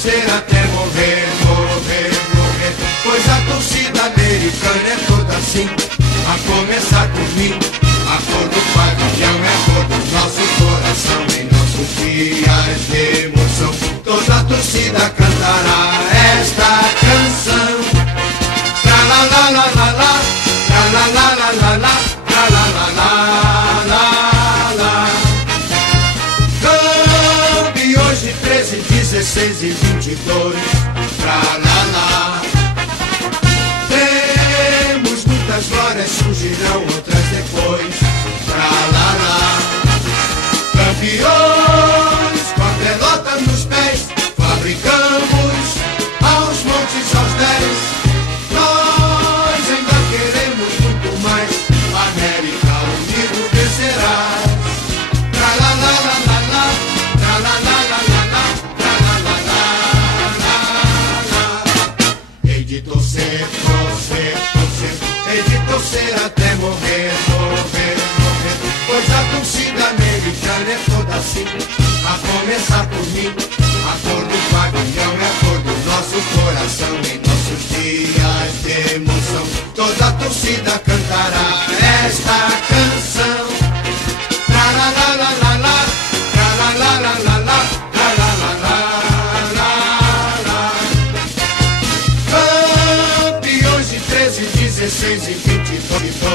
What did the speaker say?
torcer até morrer, morrer, morrer. Pois a torcida americana é toda assim, a começar por mim. A cor do pavilhão é a cor do nosso coração. Em nossos dias de emoção, toda a torcida cantará esta canção. Tra la la la la la, tra la la la la la, tra la la la la la. Campeões de 13, 16 e 22, tra la la. Temos muitas glórias, surgirão outras depois, tra la la. Campeões com a pelota nos pés, fabricamos aos montes, aos 10. Nós ainda queremos muito mais, América unido vencerás. Tra la la la la la, tra la la la la la, tra la la la la la. Hei de torcer, torcer, torcer, hei de torcer até morrer, morrer, morrer. Pois a torcida americana é toda assim, a começar por mim. A cor do pavilhão é a cor do nosso coração. Em nossos dias de emoção, toda a torcida cantará esta canção. Tra la la la la la, tra la la la la la, tra la la la la la. Campeões de 13, 16 e 22.